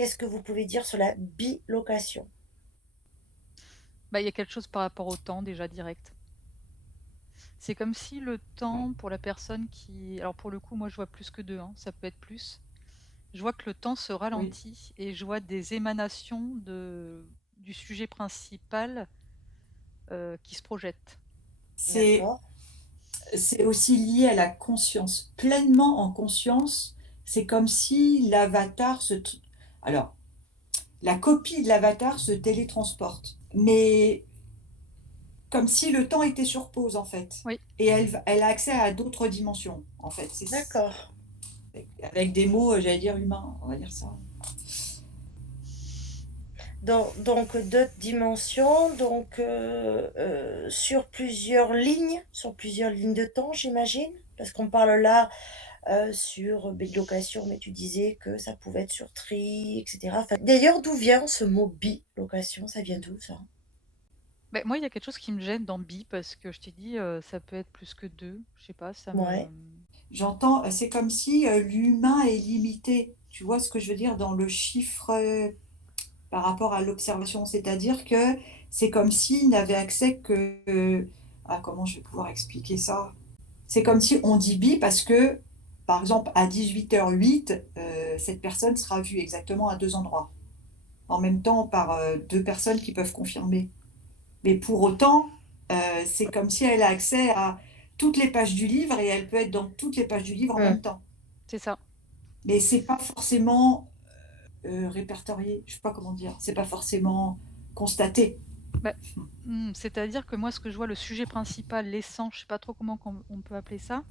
qu'est-ce que vous pouvez dire sur la bilocation? Bah, il y a quelque chose par rapport au temps déjà direct. C'est comme si le Ouais. temps pour la personne qui alors pour le coup, moi je vois plus que 2, hein, ça peut être plus. Je vois que le temps se Oui. ralentit et je vois des émanations du sujet principal, qui se projettent. D'accord. C'est aussi lié à la conscience. Pleinement en conscience, c'est comme si l'avatar se t alors, la copie de l'avatar se télétransporte, mais comme si le temps était sur pause, en fait, Oui. et elle a accès à d'autres dimensions, en fait. C'est D'accord. avec des mots, j'allais dire humains, on va dire ça. Donc d'autres dimensions, sur plusieurs lignes de temps, j'imagine? Parce qu'on parle là, sur bilocation, mais tu disais que ça pouvait être sur tri et cetera. Enfin, d'ailleurs, d'où vient ce mot bilocation? Ça vient d'où ça? Beh, moi, il y a quelque chose qui me gêne dans bi parce que je t'ai dit, ça peut être plus que 2. Je sais pas, ça me Ouais. J'entends, c'est comme si, l'humain est limité. Tu vois ce que je veux dire? Dans le chiffre, par rapport à l'observation. C'est-à-dire que c'est comme s'il n'avait accès que, comment je vais pouvoir expliquer ça? C'est comme si on dit «bi» parce que, par exemple, à 18h08, cette personne sera vue exactement à 2 endroits, en même temps par, 2 personnes qui peuvent confirmer. Mais pour autant, c'est comme si elle a accès à toutes les pages du livre et elle peut être dans toutes les pages du livre en Mmh. même temps. c'est ça. Mais c'est pas forcément, répertorié, je sais pas comment dire, c'est pas forcément constaté. Bah, c'est-à-dire que moi, ce que je vois, le sujet principal, l'essence, je sais pas trop comment on peut appeler ça,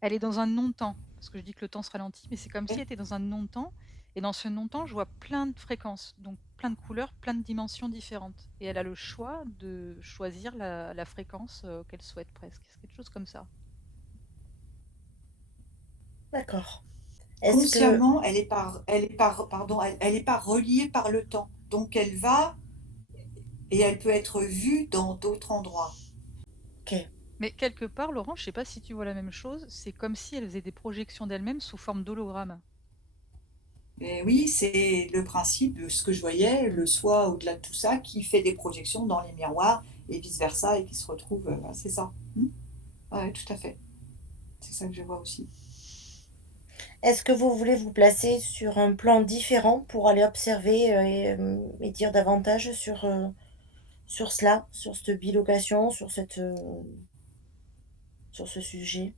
elle est dans un non-temps. Parce que je dis que le temps se ralentit, mais c'est comme si elle Ouais. était dans un non-temps et dans ce non-temps, je vois plein de fréquences, donc plein de couleurs, plein de dimensions différentes et elle a le choix de choisir la fréquence, qu'elle souhaite presque. C'est quelque chose comme ça. D'accord. Est-ce que Consciemment, elle est pas reliée par le temps. Donc elle va et elle peut être vue dans d'autres endroits. OK. Mais quelque part, Laurent, je sais pas si tu vois la même chose, c'est comme si elle faisait des projections d'elle-même sous forme d'hologramme. Et oui, c'est le principe de ce que je voyais, le soi au-delà de tout ça, qui fait des projections dans les miroirs et vice versa et qui se retrouve, c'est ça. Mmh. Ouais, tout à fait. C'est ça que je vois aussi. est-ce que vous voulez vous placer sur un plan différent pour aller observer, et dire davantage sur cela, sur cette bilocation, sur ce sujet?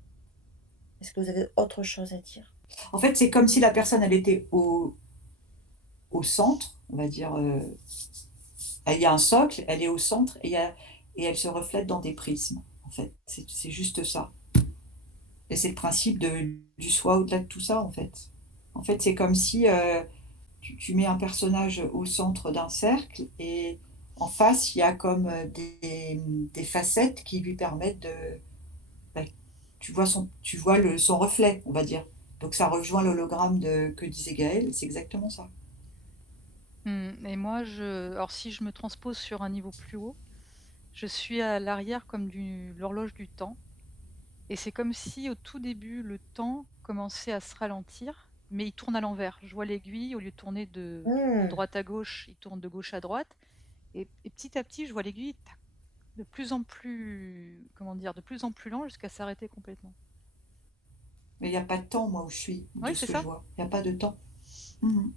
Est-ce que vous avez autre chose à dire? En fait, c'est comme si la personne, elle était au centre, on va dire, il y a un socle, elle est au centre et elle se reflète dans des prismes, en fait. C'est juste ça et c'est le principe du soi au-delà de tout ça, en fait. En fait, c'est comme si, tu mets un personnage au centre d'un cercle et en face, il y a comme, des facettes qui lui permettent de bah, tu vois son reflet, on va dire. Donc ça rejoint l'hologramme que disait Gaël, c'est exactement ça. Et moi, alors si je me transpose sur un niveau plus haut, je suis à l'arrière comme l'horloge du temps et c'est comme si au tout début, le temps commençait à se ralentir, mais il tourne à l'envers. Je vois l'aiguille, au lieu de tourner de Mmh, droite à gauche, il tourne de gauche à droite et petit à petit, je vois l'aiguille tac, de plus en plus, comment dire? De plus en plus lent jusqu'à s'arrêter complètement. Mais il y a pas de temps, moi, où je suis, de Oui, ce c'est que je ça. vois. Il y a pas de temps. Mmh.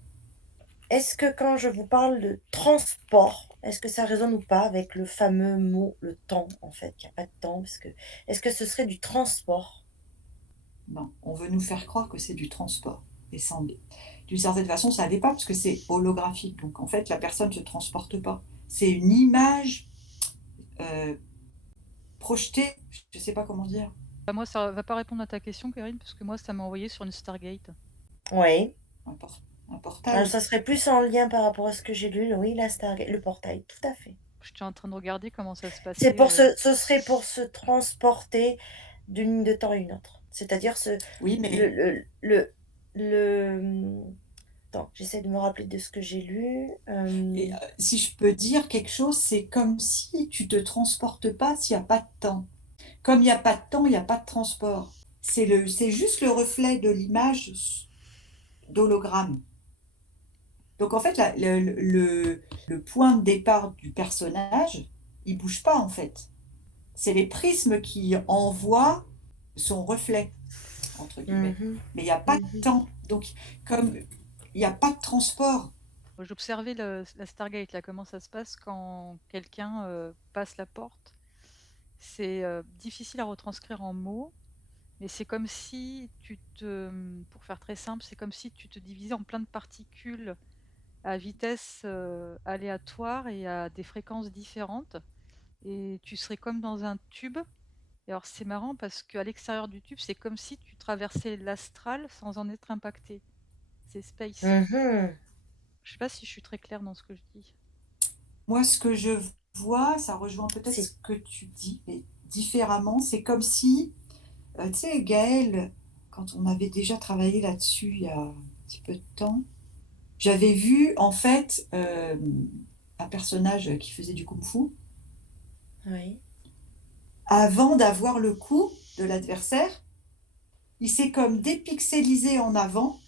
est-ce que quand je vous parle de transport, est-ce que ça résonne ou pas avec le fameux mot, le temps, en fait? Il y a pas de temps parce que est-ce que ce serait du transport? Non, on veut nous faire croire que c'est du transport et sans d'une certaine façon, ça l'est pas parce que c'est holographique. Donc en fait, la personne ne se transporte pas. C'est une image, heu, projetée, je sais pas comment dire. Bah, moi, ça va pas répondre à ta question, Karine, parce que moi, ça m'a envoyé sur une Stargate. Oui. Un Alors portail. ça serait plus en lien par rapport à ce que j'ai lu, oui, la Stargate, le portail, tout à fait. J'étais en train de regarder comment ça se C'est passait, pour ce serait pour se transporter d'une ligne de temps à une autre. C'est-à-dire Oui, le mais le le le, attends, j'essaie de me rappeler de ce que j'ai lu, et si je peux dire quelque chose, c'est comme si tu te transportes pas s'il y a pas de temps. Comme il y a pas de temps, il y a pas de transport. C'est juste le reflet de l'image d'hologramme. Donc en fait, le point de départ du personnage, il bouge pas en fait. C'est les prismes qui envoient son reflet, entre guillemets. Mhm, Mais il n'y a pas de mhm. temps. Donc, comme il n'y a pas de transport. J'observais la Stargate, là, comment ça se passe quand quelqu'un passe la porte. C'est difficile à retranscrire en mots, mais c'est comme si pour faire très simple, c'est comme si tu te divisais en plein de particules à vitesse aléatoire et à des fréquences différentes. Et tu serais comme dans un tube. Et alors c'est marrant parce qu'à l'extérieur du tube, c'est comme si tu traversais l'astral sans en être impacté. C'est space. Mhm. Je sais pas si je suis très claire dans ce que je dis. Moi, ce que je vois, ça rejoint peut-être ce C'est... que tu dis, mais différemment. C'est comme si, tu sais, Gaël, quand on avait déjà travaillé là-dessus il y a un petit peu de temps, j'avais vu en fait un personnage qui faisait du kung-fu Oui. avant d'avoir le coup de l'adversaire. Il s'est comme dépixelisé en avant,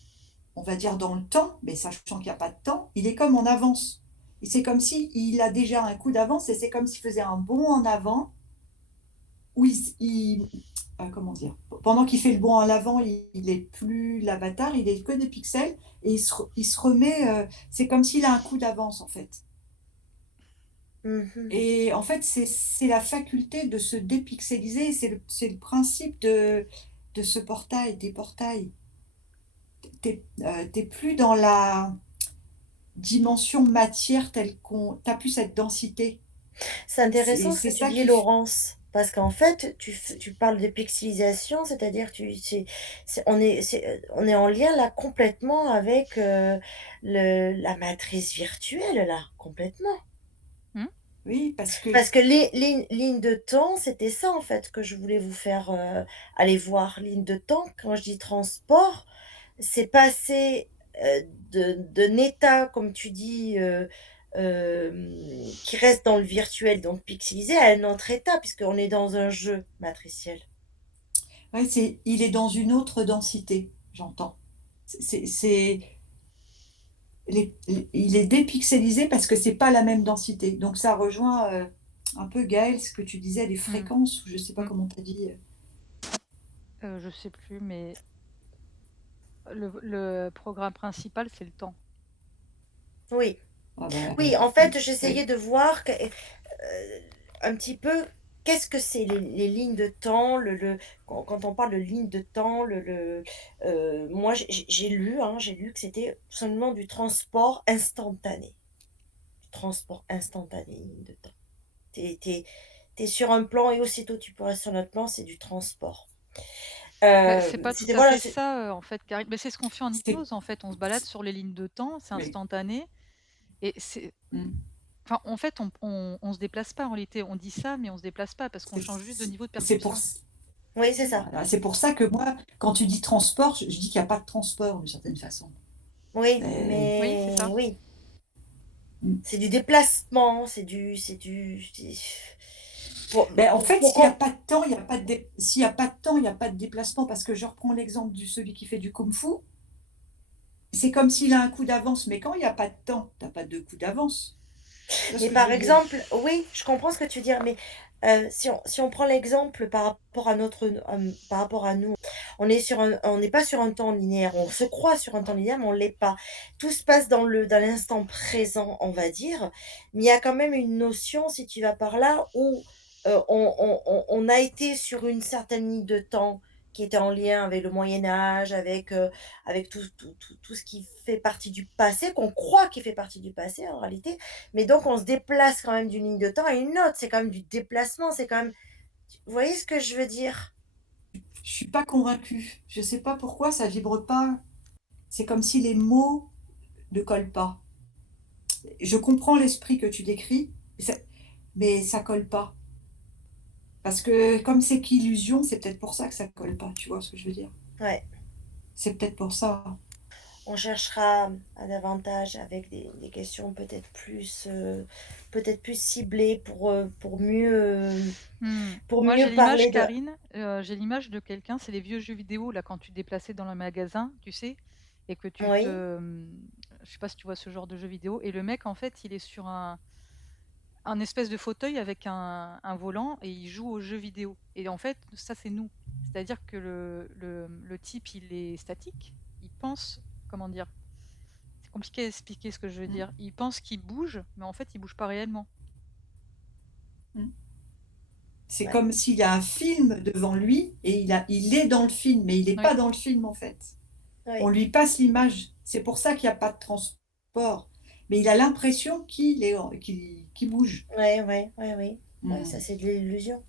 on va dire dans le temps, mais sachant qu'il n'y a pas de temps, il est comme en avance. Et c'est comme si il a déjà un coup d'avance et c'est comme s'il faisait un bond en avant où comment dire, pendant qu'il fait le bond en avant, il est plus l'avatar, il est que des pixels et il se remet, c'est comme s'il a un coup d'avance en fait. Mhm. Et en fait, c'est la faculté de se dépixeliser, c'est le principe de ce portail, des portails. T'es plus dans la dimension matière telle qu'on... T'as plus cette densité. C'est intéressant ce C'est que tu ça dis, qui... Laurence, parce qu'en fait, tu parles de pixelisation, c'est-à-dire on est en lien là complètement avec la matrice virtuelle là, complètement. Hmm. Oui, parce que... Parce que les lignes de temps, c'était ça en fait que je voulais vous faire aller voir. Ligne de temps, quand je dis transport, c'est passer d'un état, comme tu dis, qui reste dans le virtuel, donc pixelisé, à un autre état, puisqu'on est dans un jeu matriciel. Ouais, il est dans une autre densité, j'entends. C'est, il est dépixelisé parce que c'est pas la même densité. Donc ça rejoint un peu Gaël, ce que tu disais, les Hmm. fréquences, ou je sais pas Hmm. comment tu as dit. Je sais plus, mais le programme principal, c'est le temps. Oui. Ah bah, Oui, en oui, fait, j'essayais oui. de voir un petit peu qu'est-ce que c'est les lignes de temps, quand on parle de lignes de temps, moi j'ai lu que c'était seulement du transport instantané. Du transport instantané, ligne de temps. T'es sur un plan et aussitôt tu peux rester sur notre plan, c'est du transport. Bah, c'est pas tout C'était à voilà, fait ça, en fait, Karine. Mais c'est ce qu'on fait en C'est, hypnose, en fait. On se balade sur les lignes de temps, c'est oui. instantané. Et c'est. Mm. Enfin, en fait, on se déplace pas en réalité. On dit ça, mais on se déplace pas parce qu'on C'est change juste de niveau de c'est pour, perception. oui, c'est ça. voilà, c'est pour ça que moi, quand tu dis transport, je dis qu'il n'y a pas de transport d'une certaine façon. Oui, Mais, Oui, c'est mais ça. oui, mm. c'est du déplacement, Ben, en fait, pour s'il n'y a qu'on- pas de temps, il y a pas de s'il y a pas de temps, il n'y a pas de déplacement. Parce que je reprends l'exemple de celui qui fait du kung-fu. C'est comme s'il a un coup d'avance, mais quand il n'y a pas de temps, tu n'as pas de coup d'avance. Tu vois ce Mais que je par veux dire? exemple, oui, je comprends ce que tu veux dire, mais si on prend l'exemple par rapport à par rapport à nous, on n'est pas sur un temps linéaire, on se croit sur un temps linéaire, mais on l'est pas. Tout se passe dans l'instant présent, on va dire, mais il y a quand même une notion, si tu vas par là, où on a été sur une certaine ligne de temps qui était en lien avec le Moyen Âge, avec tout ce qui fait partie du passé, qu'on croit qui fait partie du passé en réalité. Mais donc, on se déplace quand même d'une ligne de temps à une autre. C'est quand même du déplacement. C'est quand même. Vous voyez ce que je veux dire? Je suis pas convaincue. Je sais pas pourquoi ça vibre pas. C'est comme si les mots ne collent pas. Je comprends l'esprit que tu décris, mais ça colle pas. Parce que comme c'est qu'illusion, c'est peut-être pour ça que ça colle pas. Tu vois ce que je veux dire? Ouais. C'est peut-être pour ça. On cherchera à davantage avec des questions peut-être plus ciblées pour Moi, mieux j'ai l'image, parler de. Karine, j'ai l'image de quelqu'un, c'est les vieux jeux vidéo, là, quand tu te déplaçais dans le magasin, tu sais, et que tu Oui. je sais pas si tu vois ce genre de jeu vidéo, et le mec, en fait, il est sur un espèce de fauteuil avec un volant et il joue aux jeux vidéo. Et en fait, ça, c'est nous. C'est-à-dire que le type, il est statique, il pense, comment dire, c'est compliqué à expliquer ce que je veux dire. Il pense qu'il bouge, mais en fait, il bouge pas réellement. C'est Ouais. comme s'il y a un film devant lui et il est dans le film, mais il n'est Oui. pas dans le film en fait. Ouais. On lui passe l'image. C'est pour ça qu'il n'y a pas de transport. Mais il a l'impression qu'il bouge. Ouais, ouais, ouais, ouais. Ouais, ça, c'est de l'illusion.